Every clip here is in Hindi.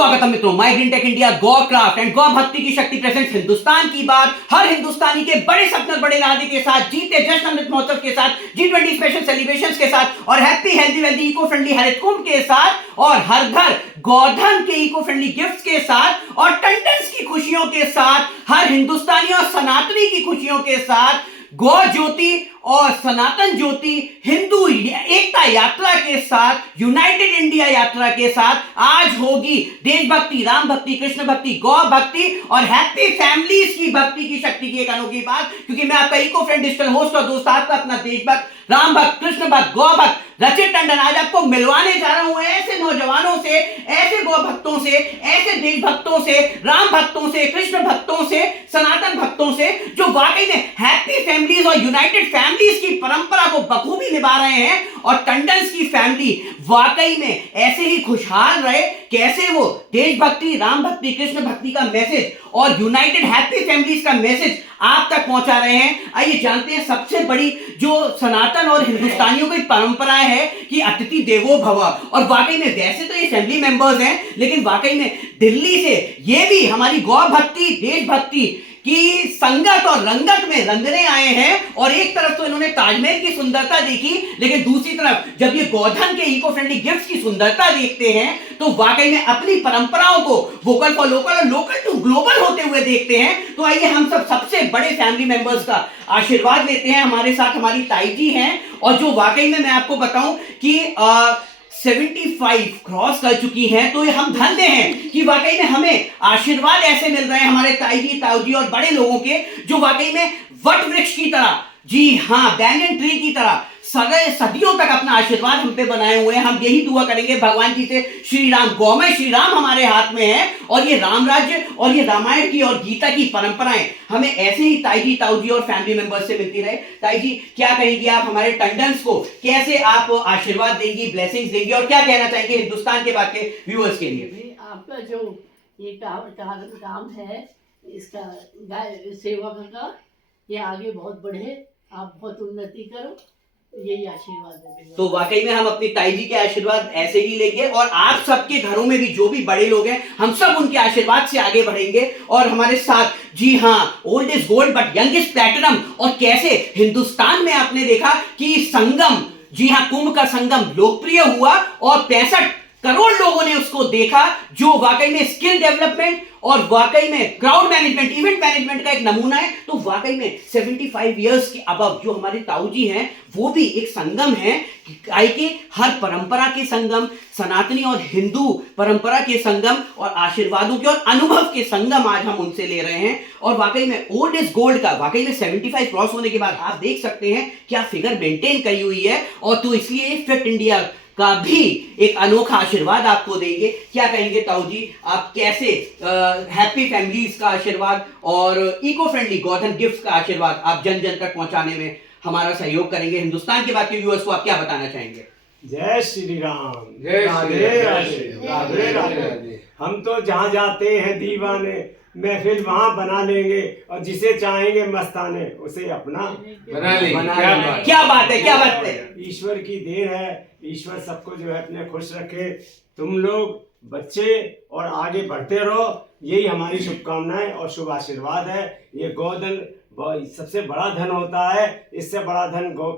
स्वागत है मित्रों, माय ग्रीन टेक इंडिया गौ क्राफ्ट एंड गौ भक्ति की शक्ति प्रेजेंट्स हिंदुस्तान की बात। हर हिंदुस्तानी के बड़े सपने बड़े इरादे के साथ, जीते जश्न अमृत महोत्सव के साथ, G20 स्पेशल सेलिब्रेशंस के साथ और happy healthy wealthy eco friendly हरित कुंभ के साथ और हर घर गोधन के इको फ्रेंडली गिफ्ट्स के साथ और टंडन्स की खुशियों के साथ, हर हिंदुस्तानी और सनातनी की खुशियों के साथ गौ ज्योति और सनातन ज्योति हिंदू एकता यात्रा के साथ, यूनाइटेड इंडिया यात्रा के साथ आज होगी देशभक्ति, राम भक्ति, कृष्ण भक्ति, गौ भक्ति और हैप्पी फैमिलीज की भक्ति की शक्ति की एक अनोखी बात। क्योंकि मैं आपका इको फ्रेंड डिजिटल होस्ट और दोस्त, आपका अपना देशभक्त, राम भक्त, कृष्ण भक्त, गौ भक्त रचित टंडन आज आपको मिलवाने जा रहा हूं ऐसे नौजवानों से, ऐसे गौ भक्तों से, ऐसे देशभक्तों से, राम भक्तों से, कृष्ण भक्तों से, सनातन भक्तों से, जो वाकई में हैप्पी फैमिलीज और यूनाइटेड फैमिलीज की परंपरा को बखूबी निभा रहे हैं और टंडन्स की फैमिली वाकई में ऐसे ही खुशहाल रहे। कैसे वो देशभक्ति, राम भक्ति, कृष्ण भक्ति का मैसेज और यूनाइटेड हैप्पी फैमिलीज का मैसेज आप तक पहुंचा रहे हैं। आइए जानते हैं सबसे बड़ी जो सनातन और हिंदुस्तानियों की परंपरा है कि अतिथि देवो भव। और वाकई में वैसे तो ये फैमिली मेंबर्स हैं, लेकिन वाकई में दिल्ली से ये भी हमारी गौ भक्ति, देशभक्ति की संगत और रंगत में रंगने आए हैं। और एक तरफ तो इन्होंने ताजमहल की सुंदरता देखी, लेकिन दूसरी तरफ जब ये गोधन के इको फ्रेंडली गिफ्ट्स की सुंदरता देखते हैं तो वाकई में अपनी परंपराओं को वोकल फॉर लोकल और लोकल टू ग्लोबल होते हुए देखते हैं। तो आइए हम सब सबसे बड़े फैमिली मेंबर्स का आशीर्वाद लेते हैं। हमारे साथ हमारी ताई जी हैं और जो वाकई में मैं आपको बताऊं कि 75 क्रॉस कर चुकी हैं। तो हम धन्य हैं कि वाकई में हमें आशीर्वाद ऐसे मिल रहे हैं हमारे ताई जी, ताऊ जी और बड़े लोगों के, जो वाकई में वट वृक्ष की तरह, जी हाँ, बैंगन ट्री की तरह सदियों तक अपना आशीर्वाद हम पे बनाए हुए हैं। हम यही दुआ करेंगे भगवान जी से, श्री राम, गौमय श्री राम हमारे हाथ में है और ये राम राज्य और ये रामायण की और गीता की परंपराएं हमें ऐसे ही ताई जी, ताऊ जी और फैमिली मेंबर्स से मिलती रहे। ताई जी, क्या कहेंगी आप हमारे टंडन्स को, कैसे आप आशीर्वाद देंगी, ब्लेसिंग्स देंगी और क्या कहना चाहेंगे हिंदुस्तान के बाकी व्यूअर्स के लिए? आपका जो ये काम है, इसका गाय सेवा का, ये आगे बहुत बढ़े, आप बहुत उन्नति करो, यही आशीर्वाद है। तो वाकई में हम अपनी ताई जी के आशीर्वाद ऐसे ही लेंगे और आप सबके घरों में भी जो भी बड़े लोग हैं, हम सब उनके आशीर्वाद से आगे बढ़ेंगे। और हमारे साथ, जी हाँ, old is gold but young is platinum. और कैसे हिंदुस्तान में आपने देखा कि संगम, जी हाँ, कुंभ का संगम लोकप्रिय हुआ और 65 करोड़ लोगों ने उसको देखा, जो वाकई में स्किल डेवलपमेंट और वाकई में क्राउड मैनेजमेंट, इवेंट मैनेजमेंट का एक नमूना है। तो वाकई में 75 इयर्स के अबव जो हमारे ताऊ जी हैं, वो भी एक संगम है कि हर परंपरा के संगम, सनातनी और हिंदू परंपरा के संगम और आशीर्वादों के और अनुभव के संगम आज हम उनसे ले रहे हैं। और वाकई में ओल्ड इज गोल्ड का वाकई में 75 क्रॉस होने के बाद आप देख सकते हैं क्या फिगर मेंटेन करी हुई है। और तो इसलिए फिट इंडिया का भी एक अनोखा आशीर्वाद आपको देंगे। क्या कहेंगे ताऊ जी, आप कैसे हैप्पी फैमिलीज का आशीर्वाद और इको फ्रेंडली गोधन गिफ्ट्स का आशीर्वाद आप जन जन तक पहुंचाने में हमारा सहयोग करेंगे? हिंदुस्तान के बाकी व्यूअर्स को आप क्या बताना चाहेंगे? जय श्री राम, जय राधे राधे, राधे राधे। हम तो जहाँ जाते हैं दीवाने, महफिल वहाँ बना लेंगे और जिसे चाहेंगे मस्ताने उसे अपना बना लेंगे। क्या बात है, क्या बात है। ईश्वर की देन है, ईश्वर सबको जो है अपने खुश रखे। तुम लोग बच्चे और आगे बढ़ते रहो, यही हमारी शुभकामनाएं और शुभ आशीर्वाद है। ये गोधन सबसे बड़ा धन होता है, इससे बड़ा धन गौ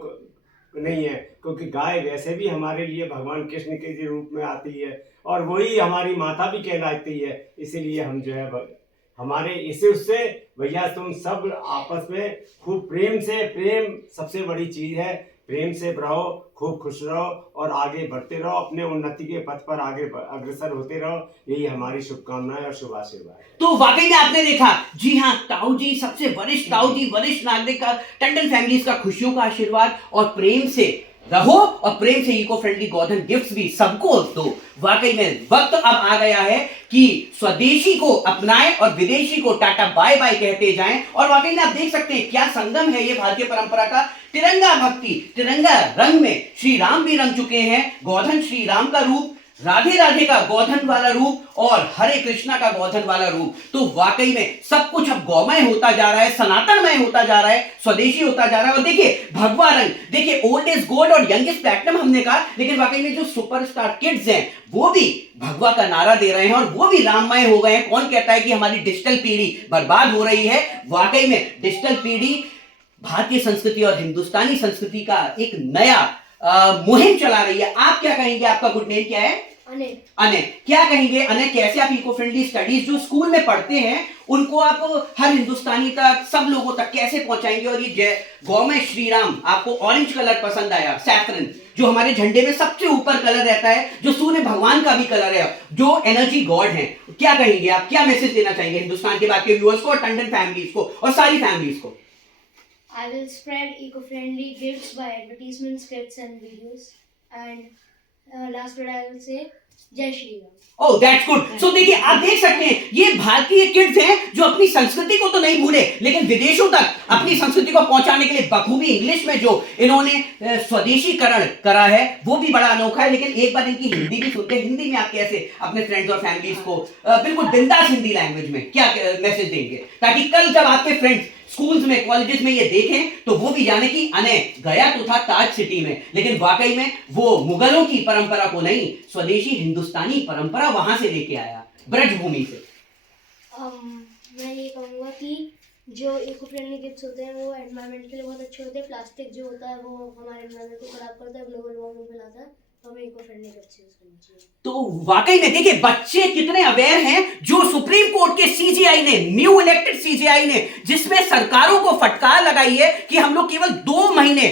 नहीं है, क्योंकि गाय वैसे भी हमारे लिए भगवान कृष्ण के रूप में आती है और वही हमारी माता भी कहलाती है। इसीलिए हम जो है हमारे इसे उससे भैया तुम सब आपस में खूब प्रेम से, प्रेम सबसे बड़ी चीज है, प्रेम से रहो, खूब खुश रहो और आगे बढ़ते रहो, अपने उन्नति के पथ पर आगे अग्रसर होते रहो। यही हमारी शुभकामनाएं और शुभ आशीर्वाद है। तो वाकई में आपने देखा, जी हाँ, ताऊ जी, सबसे वरिष्ठ ताऊ जी, वरिष्ठ नागरिक का, टंडन फैमिलीज का खुशियों का आशीर्वाद और प्रेम से रहो और प्रेम से इको फ्रेंडली गोधन गिफ्ट्स भी सबको दो। वाकई में वक्त अब आ गया है कि स्वदेशी को अपनाएं और विदेशी को टाटा बाय बाय कहते जाएं। और वाकई में आप देख सकते हैं क्या संगम है ये भारतीय परंपरा का। तिरंगा भक्ति, तिरंगा रंग में श्री राम भी रंग चुके हैं। गोधन श्री राम का रूप, राधे राधे का गोधन वाला रूप और हरे कृष्णा का गोधन वाला रूप, तो वाकई में सब कुछ अब गौमय होता जा रहा है, सनातनमय होता जा रहा है, स्वदेशी होता जा रहा है। और देखिए भगवा रंग, देखिए ओल्ड इज गोल्ड और यंग इज प्लैटिनम हमने कहा, लेकिन वाकई में जो सुपरस्टार किड्स हैं वो भी भगवा का नारा दे रहे हैं और वो भी राममय हो गए हैं। कौन कहता है कि हमारी डिजिटल पीढ़ी बर्बाद हो रही है? वाकई में डिजिटल पीढ़ी भारतीय संस्कृति और हिंदुस्तानी संस्कृति का एक नया मुहिम चला रही है। आप क्या कहेंगे? आपका गुड नेम क्या है? अने क्या कहेंगे? अने कैसे आप इको फ्रेंडली स्टडीज जो स्कूल में पढ़ते हैं उनको आप हर हिंदुस्तानी तक, सब लोगों तक कैसे पहुंचाएंगे? और ये गौमय श्री राम, आपको ऑरेंज कलर पसंद आया, सैफरन जो हमारे झंडे में सबसे ऊपर कलर रहता है, जो सूर्य भगवान का भी कलर है, जो एनर्जी गॉड है, क्या कहेंगे आप? क्या मैसेज देना चाहेंगे हिंदुस्तान के बाकी व्यूअर्स को और टंडन फैमिलीज को और सारी फैमिलीज को? I will spread eco-friendly gifts by advertisements, scripts and videos. And last word I will say, Jai Shri Ram. Oh that's good. So देखिए आप देख सकते हैं ये भारतीय किड्स हैं जो अपनी संस्कृति को तो नहीं भूले, लेकिन विदेशों तक अपनी संस्कृति को पहुंचाने के लिए बखूबी इंग्लिश में जो इन्होंने स्वदेशीकरण करा है वो भी बड़ा अनोखा है। लेकिन एक बार इनकी हिंदी भी सुनते हैं। हिंदी में आप कैसे अपने फ्रेंड्स और फैमिलीज को बिल्कुल बिंदास हिंदी लैंग्वेज में क्या मैसेज देंगे, ताकि कल जब आपके फ्रेंड्स स्कूल्स में, कॉलेजेस में ये देखें तो वो भी जाने कि अने गया तो था ताज सिटी में, लेकिन वाकई में वो मुगलों की परंपरा को नहीं, स्वदेशी हिंदुस्तानी परंपरा वहां से लेके आया, ब्रजभूमि से। मैं ये कहूँगा कि जो इको फ्रेंडली गिफ्ट्स होते हैं वो एनवायरनमेंट के लिए बहुत अच्छे होते हैं। प्लास्टिक जो होता है वो हमारे एनवायरनमेंट को खराब करता है, ग्लोबल वार्मिंग फैलाता है, तो हमें इको फ्रेंडली गिफ्ट्स यूज करनी चाहिए। तो वाकई में देखिए बच्चे कितने अवेयर हैं। जो सुप्रीम कोर्ट के सीजेआई ने, न्यू इलेक्टेड सीजेआई ने, जिसमें सरकारों को फटकार लगाई है कि हम लोग केवल 2 महीने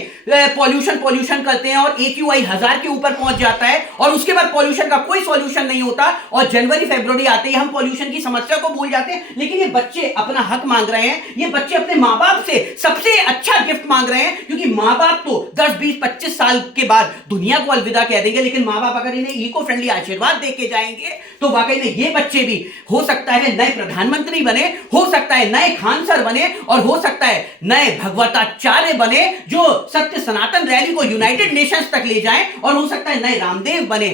पॉल्यूशन करते हैं और AQI 1000 के ऊपर पहुंच जाता है और उसके बाद पॉल्यूशन का कोई सॉल्यूशन नहीं होता और जनवरी फरवरी आते ही हम पॉल्यूशन की समस्या को भूल जाते हैं। लेकिन ये बच्चे अपना हक मांग रहे हैं, ये बच्चे अपने माँ बाप से सबसे अच्छा गिफ्ट मांग रहे हैं, क्योंकि माँ बाप तो 10 20 25 साल के बाद दुनिया को अलविदा कह देंगे, लेकिन माँ बाप अगर इन्हें इको फ्रेंडली आशीर्वाद देके जाएंगे तो वाकई में ये बच्चे भी हो सकता है नए प्रधानमंत्री बने, हो सकता है नए खान सर बने और हो सकता है नए भगवताचार्य बने जो सत्य सनातन रैली को यूनाइटेड नेशंस तक ले जाएं, और हो सकता है नए रामदेव बने,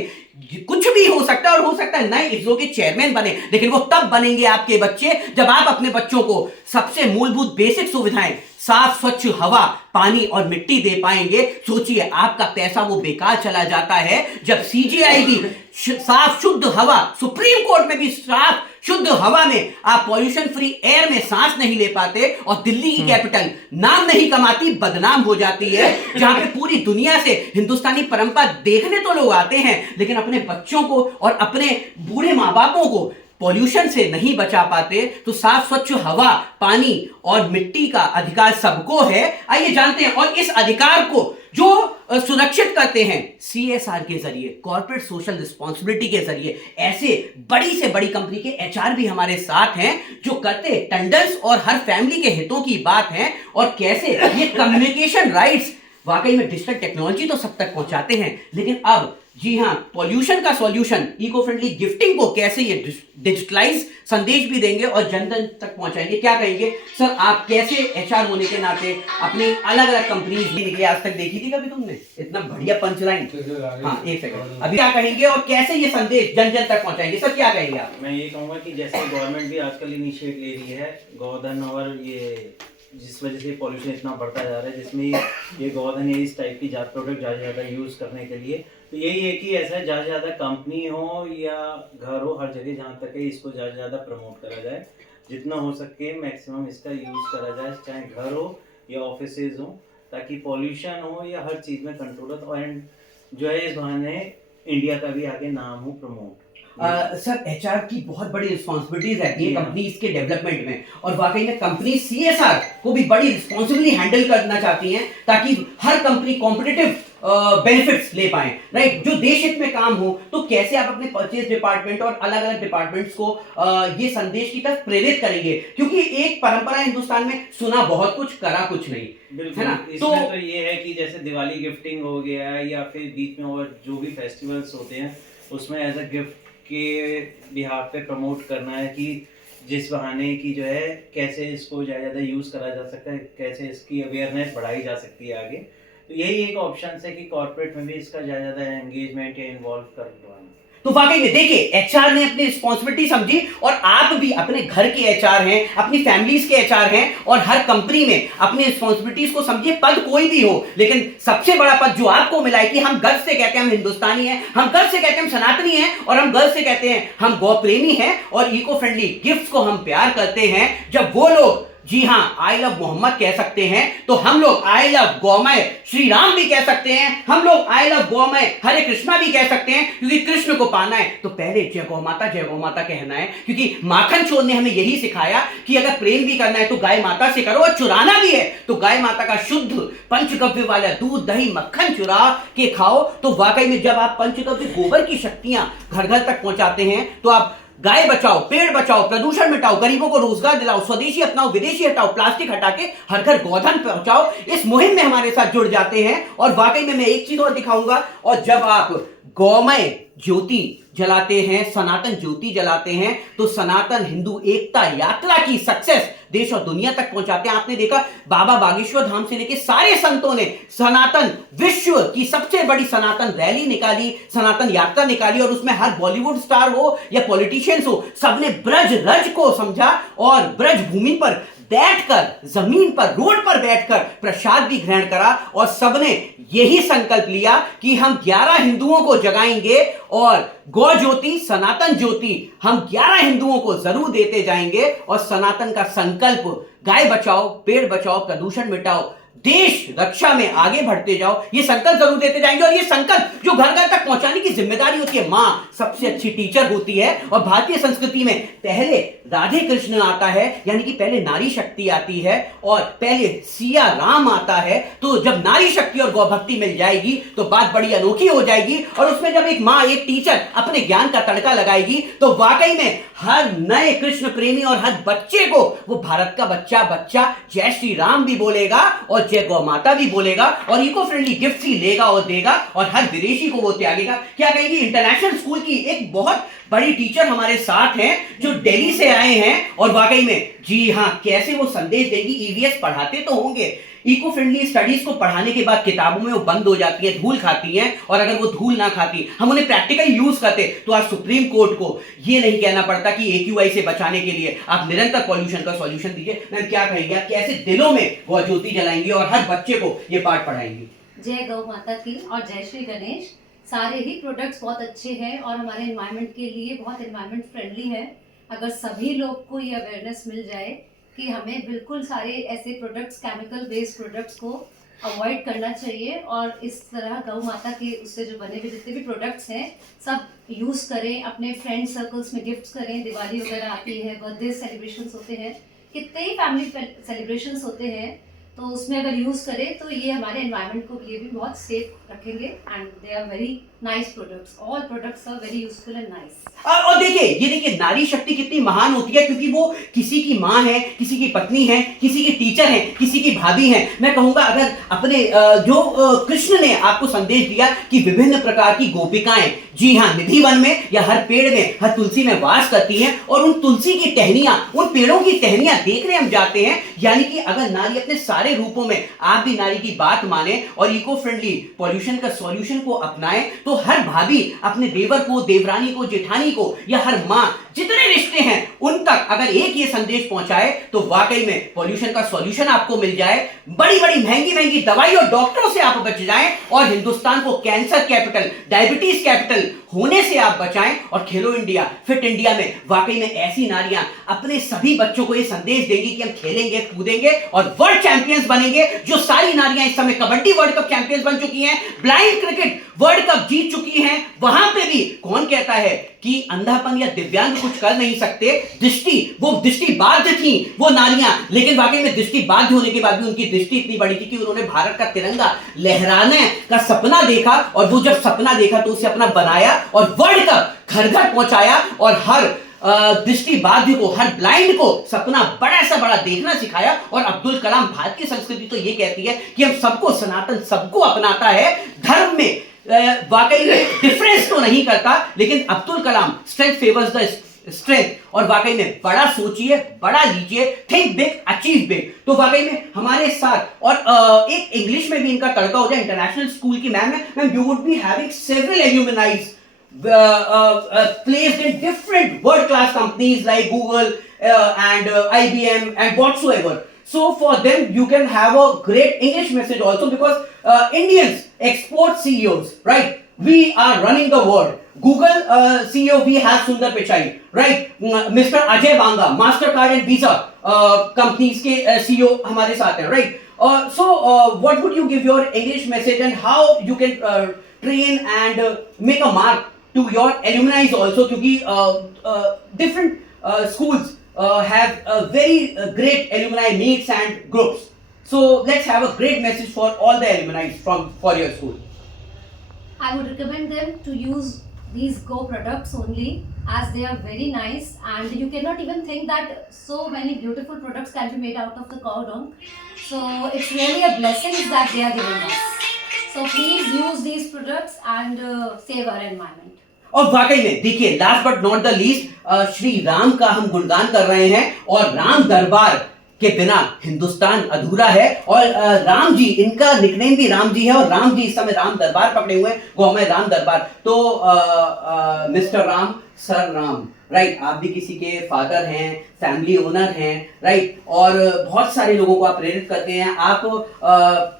कुछ भी हो सकता है, और हो सकता है नए इसरो के चेयरमैन बने। लेकिन वो तब बनेंगे आपके बच्चे जब आप अपने बच्चों को सबसे मूलभूत बेसिक सुविधाएं, साफ स्वच्छ हवा, पानी और मिट्टी दे पाएंगे। सोचिए आपका पैसा वो बेकार चला जाता है जब सीजीआई भी साफ शुद्ध हवा, सुप्रीम कोर्ट में भी साफ शुद्ध हवा में आप पॉल्यूशन फ्री एयर में सांस नहीं ले पाते और दिल्ली की कैपिटल नाम नहीं कमाती, बदनाम हो जाती है, जहां पे पूरी दुनिया से हिंदुस्तानी परंपरा देखने तो लोग आते हैं लेकिन अपने बच्चों को और अपने बूढ़े माँ बापों को पॉल्यूशन से नहीं बचा पाते। तो साफ स्वच्छ हवा, पानी और मिट्टी का अधिकार सबको है। आइए जानते हैं, और इस अधिकार को जो सुरक्षित करते हैं CSR के जरिए, कॉर्पोरेट सोशल रिस्पॉन्सिबिलिटी के जरिए, ऐसे बड़ी से बड़ी कंपनी के HR भी हमारे साथ हैं जो करते टंडन्स और हर फैमिली के हितों की बात है, और कैसे ये कम्युनिकेशन राइट्स वाकई में डिजिटल टेक्नोलॉजी तो सब तक पहुंचाते हैं, लेकिन अब जी हाँ पॉल्यूशन का सॉल्यूशन, इको फ्रेंडली गिफ्टिंग को कैसे ये डिजिटलाइज संदेश भी देंगे और जन जन तक पहुंचाएंगे। क्या कहेंगे सर, आप कैसे HR होने के नाते अपनी अलग अलग कंपनीज भी निकली, आज तक देखी थी कभी तुमने इतना बढ़िया पंचलाइन? हाँ एक सेकंड, अभी क्या कहेंगे और कैसे ये संदेश जन जन तक पहुंचाएंगे? सर क्या कहेंगे आप? मैं ये कहूँगा कि जैसे गवर्नमेंट भी आजकल इनिशिएट ले रही है गोधन, और ये जिस वजह से पॉल्यूशन इतना बढ़ता जा रहा है, जिसमें ये गोधन ये इस टाइप की प्रोडक्ट ज़्यादा यूज़ करने के लिए, तो यही है कि ऐसा ज़्यादा कंपनी हो या घर हो, हर जगह जहाँ तक है इसको ज़्यादा प्रमोट करा जाए, जितना हो सके मैक्सिमम इसका यूज़ करा जाए, चाहे घर हो या ऑफिसेज हो, ताकि पॉल्यूशन हो या हर चीज़ में कंट्रोल हो, एंड जो है इस बहाने इंडिया का भी आगे नाम हो प्रमोट। सर HR की बहुत बड़ी रिस्पॉन्सिबिलिटीज रहती है कंपनीज के डेवलपमेंट में, और वाकई में कंपनी CSR को भी बड़ी रिस्पॉन्सिबली हैंडल करना चाहती हैं ताकि हर कंपनी कॉम्पिटिटिव बेनिफिट्स ले पाए, राइट, जो देश हित में काम हो। तो कैसे आप अपने परचेज डिपार्टमेंट और अलग अलग डिपार्टमेंट्स को ये संदेश की तरफ प्रेरित करेंगे, क्योंकि एक परंपरा हिंदुस्तान में सुना बहुत कुछ, करा कुछ नहीं, है ना? इसमें तो ये है कि जैसे दिवाली गिफ्टिंग हो गया या फिर बीच में और जो भी फेस्टिवल्स होते हैं उसमें एज अ गिफ्ट के बिहाफ पे प्रमोट करना है, कि जिस बहाने की जो है कैसे इसको ज़्यादा यूज़ करा जा सकता है, कैसे इसकी अवेयरनेस बढ़ाई जा सकती है आगे। तो यही एक ऑप्शन है कि कॉर्पोरेट में भी इसका ज़्यादा एंगेजमेंट या इन्वॉल्व करवाना। तो वाकई में देखिए एचआर ने अपनी रिस्पॉन्सिबिलिटी समझी, और आप भी अपने घर के एचआर हैं, अपनी फैमिलीज के एचआर हैं, और हर कंपनी में अपनी रिस्पॉन्सिबिलिटीज को समझिए। पद कोई भी हो, लेकिन सबसे बड़ा पद जो आपको मिला है कि हम गर्व से कहते हैं हम हिंदुस्तानी हैं, हम गर्व से कहते हैं हम सनातनी हैं, और हम गर्व से कहते हैं हम गौ प्रेमी हैं, और इको फ्रेंडली गिफ्ट्स को हम प्यार करते हैं। जब वो लोग जी हां आई लव मोहम्मद कह सकते हैं, तो हम लोग आई लव गौमय श्री राम भी कह सकते हैं, हम लोग आई लव गौमय हरे कृष्णा भी कह सकते हैं, क्योंकि कृष्ण को पाना है तो पहले जय गौ माता कहना है। क्योंकि माखन चोर ने हमें यही सिखाया कि अगर प्रेम भी करना है तो गाय माता से करो, और चुराना भी है तो गाय माता का शुद्ध पंचगव्य वाला दूध दही मक्खन चुरा के खाओ। तो वाकई में जब आप पंचगव्य गोबर की शक्तियां घर घर तक पहुंचाते हैं, तो आप गाय बचाओ, पेड़ बचाओ, प्रदूषण मिटाओ, गरीबों को रोजगार दिलाओ, स्वदेशी अपनाओ, विदेशी हटाओ, प्लास्टिक हटा के हर घर गोधन पहुंचाओ। इस मुहिम में हमारे साथ जुड़ जाते हैं। और वाकई में मैं एक चीज और दिखाऊंगा, और जब आप गौमय ज्योति जलाते हैं, सनातन ज्योति जलाते हैं, तो सनातन हिंदू एकता यात्रा की सक्सेस देश और दुनिया तक पहुंचाते हैं। आपने देखा बाबा बागेश्वर धाम से लेकर सारे संतों ने सनातन विश्व की सबसे बड़ी सनातन रैली निकाली, सनातन यात्रा निकाली, और उसमें हर बॉलीवुड स्टार हो या पॉलिटिशियंस हो, सबने ब्रज रज को समझा, और ब्रज भूमि पर बैठकर, जमीन पर, रोड पर बैठकर प्रसाद भी ग्रहण करा, और सबने यही संकल्प लिया कि हम 11 हिंदुओं को जगाएंगे, और गौ ज्योति सनातन ज्योति हम 11 हिंदुओं को जरूर देते जाएंगे। और सनातन का संकल्प, गाय बचाओ, पेड़ बचाओ, प्रदूषण मिटाओ, देश रक्षा में आगे बढ़ते जाओ, ये संकल्प जरूर देते जाएंगे। और ये संकल्प जो घर घर तक पहुंचाने की जिम्मेदारी होती है, मां सबसे अच्छी टीचर होती है। और भारतीय संस्कृति में पहले राधे कृष्ण आता है, यानी कि पहले नारी शक्ति आती है, और पहले सिया राम आता है। तो जब नारी शक्ति और गौ भक्ति मिल जाएगी तो बात बड़ी अनोखी हो जाएगी। और उसमें जब एक मां, एक टीचर अपने ज्ञान का तड़का लगाएगी, तो वाकई में हर नए कृष्ण प्रेमी और हर बच्चे को वो भारत का बच्चा जय श्री राम भी बोलेगा, और जय गौ माता भी बोलेगा, और इको फ्रेंडली गिफ्ट ही लेगा और देगा, और हर विदेशी को वो त्यागेगा। क्या कहेंगे, इंटरनेशनल स्कूल की एक बहुत बड़ी टीचर हमारे साथ हैं जो दिल्ली से आए हैं, और वाकई में जी हां कैसे वो संदेश देंगी। ईवीएस पढ़ाते तो होंगे, इको फ्रेंडली स्टडीज को पढ़ाने के बाद किताबों में वो बंद हो जाती है, धूल खाती हैं, और अगर वो धूल ना खाती, हम उन्हें प्रैक्टिकल यूज करते, तो आज सुप्रीम कोर्ट को ये नहीं कहना पड़ता कि AQI से बचाने के लिए आप निरंतर पॉल्यूशन का सॉल्यूशन दीजिए। मैम क्या कहेंगे, आप कैसे दिलों में गौ ज्योति जलाएंगे और हर बच्चे को ये पाठ पढ़ाएंगे? जय गौ माता की और जय श्री गणेश। सारे ही प्रोडक्ट्स बहुत अच्छे हैं और हमारे एनवायरनमेंट के लिए बहुत एनवायरनमेंट फ्रेंडली है। अगर सभी लोग को ये अवेयरनेस मिल जाए कि हमें बिल्कुल सारे ऐसे प्रोडक्ट्स, केमिकल बेस्ड प्रोडक्ट्स को अवॉइड करना चाहिए, और इस तरह गौ माता के उससे जो बने हुए जितने भी प्रोडक्ट्स हैं सब यूज़ करें, अपने फ्रेंड सर्कल्स में गिफ्ट्स करें। दिवाली वगैरह आती है, बर्थडे सेलिब्रेशंस होते हैं, कितने ही फैमिली सेलिब्रेशंस होते हैं, तो उसमें अगर यूज़ करें तो ये हमारे एनवायरनमेंट को लिए भी बहुत सेफ रखेंगे। And they are very nice products, all products are very useful and nice. और देखिए नारी शक्ति कितनी महान होती है, क्योंकि वो किसी की माँ है, किसी की पत्नी है, किसी की टीचर है, किसी की भाभी है। मैं कहूंगा अगर अपने जो कृष्ण ने आपको संदेश दिया कि विभिन्न प्रकार की गोपिकाएं जी हाँ निधि वन में या हर पेड़ में, हर तुलसी में वास करती हैं, और उन तुलसी की टहनियां, उन पेड़ों की टहनियां देखने हम जाते हैं। यानी कि अगर नारी अपने सारे रूपों में, आप भी नारी की बात माने और इको फ्रेंडली पॉल्यूशन का सॉल्यूशन को अपनाएं, तो हर भाभी अपने देवर को, देवरानी को, जेठानी को, या हर माँ, जितने रिश्ते हैं उन तक अगर एक ये संदेश पहुंचाए, तो वाकई में पॉल्यूशन का सॉल्यूशन आपको मिल जाए, बड़ी बड़ी महंगी महंगी दवाई और डॉक्टरों से आप बच जाएं, और हिंदुस्तान को कैंसर कैपिटल, डायबिटीज कैपिटल होने से आप बचाएं। और खेलो इंडिया, फिट इंडिया में वाकई में ऐसी नारियां अपने सभी बच्चों को ये संदेश देंगी कि हम खेलेंगे, कूदेंगे और वर्ल्ड चैंपियंस बनेंगे। जो सारी नारियां इस समय कबड्डी वर्ल्ड कप चैंपियंस बन चुकी हैं, ब्लाइंड क्रिकेट वर्ल्ड कप जीत चुकी हैं, वहां पे भी कौन कहता है कि अंधापन या दिव्यांग कुछ कर नहीं सकते। वो दृष्टि बाध्य थी वो नारियां, लेकिन वाकई में दृष्टि बाध्य होने के बाद भी उनकी दृष्टि इतनी बड़ी थी कि उन्होंने भारत का तिरंगा लहराने का सपना देखा, और वो जब सपना देखा तो उसे अपना बनाया और वर्ल्ड कप घर घर पहुंचाया, और हर दृष्टि बाध्य को, हर ब्लाइंड को सपना बड़ा से बड़ा देखना सिखाया। और अब्दुल कलाम, भारतीय संस्कृति तो ये कहती है कि हम सबको, सनातन सबको अपनाता है, धर्म में वाकई में डिफरेंस तो नहीं करता, लेकिन Abdul Kalam strength favours the strength, और वाकई में बड़ा सोचिए, बड़ा लीजिए, थिंक बिग, अचीव बिग। तो वाकई में हमारे साथ, और एक इंग्लिश में भी इनका तड़का हो जाए, इंटरनेशनल स्कूल की मैम है, ma'am you would be having several alumnis placed in different world-class companies like Google and IBM and whatsoever. So for them, you can have a great English message also, because Indians export CEOs, right? We are running the world. Google CEO we have Sundar Pichai, right? Mr. Ajay Banga, Mastercard and Visa companies के CEO हमारे साथ हैं, right? So what would you give your English message, and how you can train and make a mark to your alumni also, क्योंकि different schools have very great alumni meets and groups. So let's have a great message for all the alumni for your school. I would recommend them to use these Go products only, as they are very nice, and you cannot even think that so many beautiful products can be made out of the cow dung. So it's really a blessing that they are giving us. So please use these products and save our environment. और वाकई में देखिए, last but not the least, Shri Ram का हम गुणगान कर रहे हैं, और राम दरबार के बिना हिंदुस्तान अधूरा है। और राम जी, इनका निकनेम भी राम जी है, और राम जी इस समय राम दरबार पकड़े हुए हैं, गौ में राम दरबार। तो mister Ram, sir Ram, right, आप भी किसी के फादर हैं, फैमिली ओनर हैं, राइट, और बहुत सारे लोगों को आप प्रेरित करते हैं। आप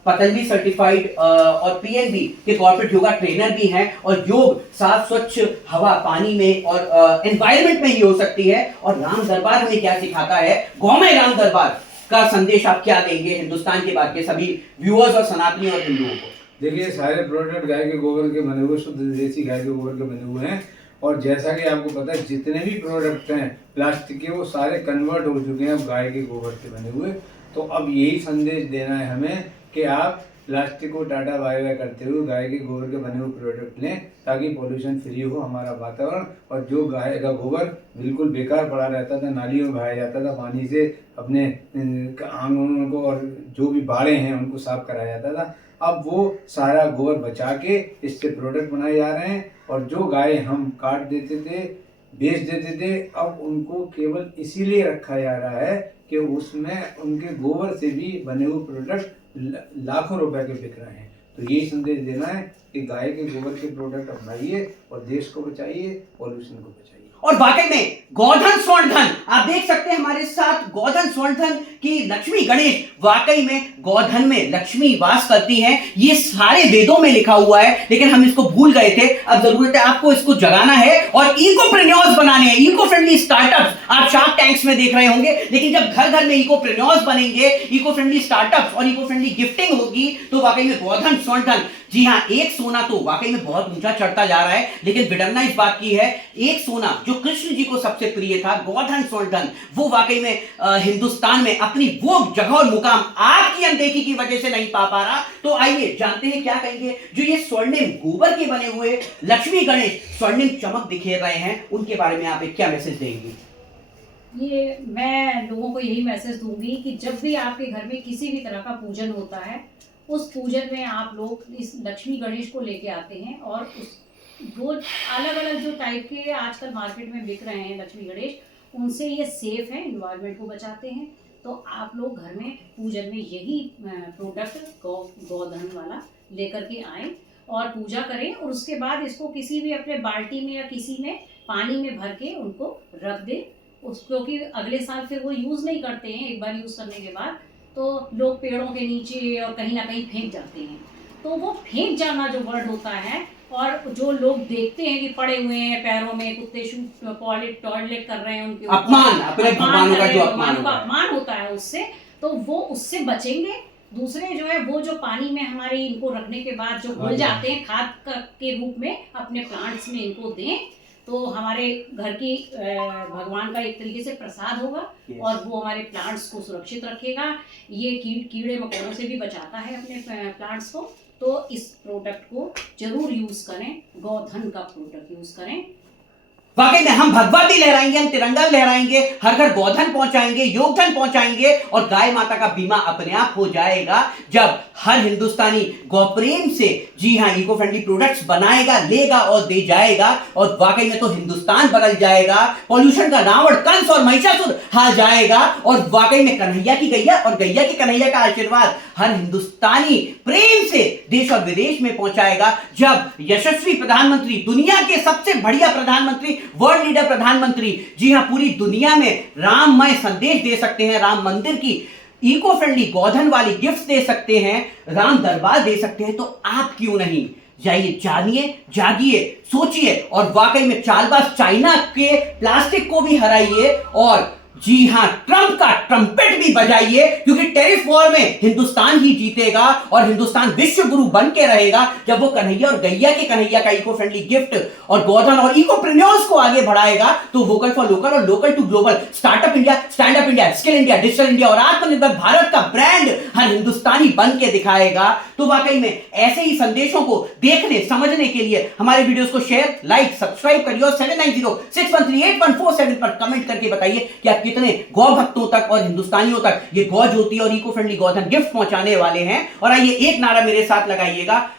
पतंजलि सर्टिफाइड और पीएनबी के कॉर्पोरेट योगा ट्रेनर भी हैं, और योग साफ स्वच्छ हवा, पानी में और एनवायरनमेंट में ही हो सकती है। और राम दरबार हमें क्या सिखाता है, गौमय राम दरबार का संदेश आप क्या देंगे हिंदुस्तान के बाद के सभी व्यूअर्स और सनातनी और हिंदुओं को? देखिए, सारे प्रोडक्ट गाय के गोबर के बने हुए, शुद्ध देसी गाय के गोबर के बने हुए हैं। और जैसा कि आपको पता है, जितने भी प्रोडक्ट हैं प्लास्टिक के, वो सारे कन्वर्ट हो चुके हैं अब गाय के गोबर के बने हुए। तो अब यही संदेश देना है हमें कि आप प्लास्टिक को टाटा बाय बाय करते हुए गाय के गोबर के बने हुए प्रोडक्ट लें, ताकि पोल्यूशन फ्री हो हमारा वातावरण। और जो गाय का गोबर बिल्कुल बेकार पड़ा रहता था, नालियों में बहाया जाता था, पानी से अपने आंगनों को और जो भी बाड़े हैं उनको साफ कराया जाता था, अब वो सारा गोबर बचा के इससे प्रोडक्ट बनाए जा रहे हैं। और जो गाय हम काट देते थे, बेच देते थे, अब उनको केवल इसीलिए रखा जा रहा है कि उसमें उनके गोबर से भी बने हुए प्रोडक्ट लाखों रुपए के बिक रहे हैं। तो यही संदेश देना है कि गाय के गोबर के प्रोडक्ट अपनाइए और देश को बचाइए, पॉल्यूशन को बचाइए। और वाकई में गोधन स्वर्ण धन, आप देख सकते हैं हमारे साथ गोधन स्वर्ण धन की लक्ष्मी गणेश, वाकई में गोधन में लक्ष्मी वास करती हैं। ये सारे वेदों में लिखा हुआ है, लेकिन हम इसको भूल गए थे। अब जरूरत है आपको इसको जगाना है और इकोप्रेन्योर्स बनाने हैं, इको फ्रेंडली स्टार्टअप्स। आप शार्क टैंक्स में देख रहे होंगे, लेकिन जब घर घर में इकोप्रेन्योर्स बनेंगे, इको फ्रेंडली स्टार्टअप्स और इको फ्रेंडली गिफ्टिंग होगी, तो वाकई में गोधन स्वर्ण धन, जी हाँ, एक सोना तो वाकई में बहुत ऊंचा चढ़ता जा रहा है। लेकिन विडम्बना इस बात की है, एक सोना जो कृष्ण जी को सबसे प्रिय था, गोधन स्वर्ण धन, वो वाकई में हिंदुस्तान में अपनी वो जगह और मुकाम आपकी अनदेखी की वजह से नहीं पा रहा। तो आइए जानते हैं क्या कहेंगे जो ये स्वर्णिम गोबर के बने हुए लक्ष्मी गणेश स्वर्णिम चमक दिखेर रहे हैं, उनके बारे में आप एक क्या मैसेज देंगे? ये मैं लोगों को यही मैसेज दूंगी कि जब भी आपके घर में किसी भी तरह का पूजन होता है, उस पूजन में आप लोग इस लक्ष्मी गणेश को लेके आते हैं, और उस वो अलग अलग जो टाइप के आजकल मार्केट में बिक रहे हैं लक्ष्मी गणेश, उनसे ये सेफ है, इन्वायरमेंट को बचाते हैं। तो आप लोग घर में पूजन में यही प्रोडक्ट गोधन वाला लेकर के आएँ और पूजा करें, और उसके बाद इसको किसी भी अपने बाल्टी में या किसी में पानी में भर के उनको रख दें, क्योंकि अगले साल फिर वो यूज़ नहीं करते हैं। एक बार यूज़ करने के बाद तो लोग पेड़ों के नीचे और कहीं ना कहीं फेंक जाते हैं। तो वो फेंक जाना जो वर्ड होता है, और जो लोग देखते हैं कि पड़े हुए हैं पैरों में, कुत्ते टॉयलेट कर रहे हैं, उनके अपमान, अपने भगवानों का जो अपमान होता है उससे, तो वो उससे बचेंगे। दूसरे जो है वो जो पानी में हमारे इनको रखने के बाद जो घुल जाते हैं, खाद के रूप में अपने प्लांट्स में इनको दें, तो हमारे घर की भगवान का एक तरीके से प्रसाद होगा। और वो हमारे प्लांट्स को सुरक्षित रखेगा। ये कीड़े मकोड़ों से भी बचाता है अपने प्लांट्स को। तो इस प्रोडक्ट को जरूर यूज़ करें, गोधन का प्रोडक्ट यूज़ करें। वाकई में हम भगवा भी लहराएंगे, हम तिरंगा लहराएंगे, हर घर गोधन पहुंचाएंगे, योगधन पहुंचाएंगे और गाय माता का बीमा अपने आप हो जाएगा जब हर हिंदुस्तानी गौप्रेम से, जी हां, इको फ्रेंडली प्रोडक्ट्स बनाएगा, लेगा और दे जाएगा। और वाकई में तो हिंदुस्तान बदल जाएगा, पॉल्यूशन का रावण कंस और महिषासुर हार जाएगा और वाकई में कन्हैया की गैया और गैया की कन्हैया का आशीर्वाद हर हिंदुस्तानी प्रेम से देश और विदेश में पहुंचाएगा जब यशस्वी प्रधानमंत्री, दुनिया के सबसे बढ़िया प्रधानमंत्री, वर्ल्ड लीडर प्रधानमंत्री, जी हां, पूरी दुनिया में राममय संदेश दे सकते हैं, राम मंदिर की इको फ्रेंडली गोधन वाली गिफ्ट दे सकते हैं, राम दरबार दे सकते हैं, तो आप क्यों नहीं? जाइए, जानिए, जागिए, सोचिए और वाकई में चालबाज चाइना के प्लास्टिक को भी हराइए और जी हां, ट्रंप का ट्रम्पेट भी बजाइए क्योंकि टैरिफ वॉर में हिंदुस्तान ही जीतेगा और हिंदुस्तान विश्व गुरु बन के रहेगा जब वो कन्हैया और गैया के कन्हैया का इको फ्रेंडली गिफ्ट और गोधन और इकोप्रेन्योर्स को आगे बढ़ाएगा। तो वोकल फॉर लोकल और local to global, startup India, stand up India, skill India, digital India और आत्मनिर्भर भारत का ब्रांड हर हिंदुस्तानी बन के दिखाएगा। तो वाकई में ऐसे ही संदेशों को देखने समझने के लिए हमारे वीडियोस को शेयर, लाइक, सब्सक्राइब करिए और 7906138147 पर कमेंट करके बताइए कि आप कितने गौ भक्तों तक और हिंदुस्तानियों तक ये गौ ज्योति और इको फ्रेंडली गोधन गिफ्ट पहुंचाने वाले हैं। और आइए एक नारा मेरे साथ लगाइएगा,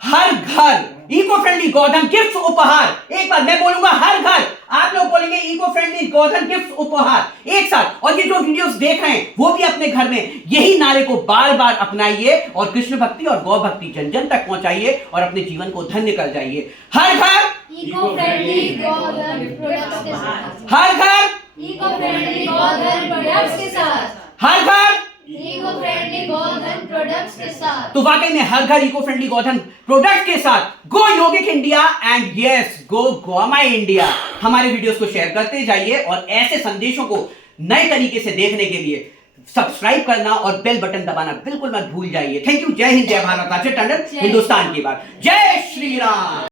हर घर इको फ्रेंडली गोधन गिफ्ट उपहार। एक बार मैं बोलूंगा, हर घर, आप लोग बोलेंगे इको फ्रेंडली गोधन गिफ्ट उपहार एक साथ। और ये जो वीडियोस देख रहे हैं वो भी अपने घर में यही नारे को बार बार अपनाइए और कृष्ण भक्ति और गौ भक्ति जन जन तक पहुंचाइए और अपने जीवन को धन्य कर जाइए। हर घर इको फ्रेंडली गोधन प्रोडक्ट्स के साथ, हर घर इको फ्रेंडली गोधन प्रोडक्ट्स के साथ, हर घर इको फ्रेंडली गोधन प्रोडक्ट्स के साथ। तो वाकई में हर घर इको फ्रेंडली गोधन प्रोडक्ट के साथ go Yogik India and yes go Gomay India. हमारे वीडियोस को शेयर करते जाइए और ऐसे संदेशों को नए तरीके से देखने के लिए सब्सक्राइब करना और बेल बटन दबाना बिल्कुल मत भूल जाइए। Thank you. जय हिंद, जय भारत। राजन टंडन, हिंदुस्तान की बात। जय श्री राम।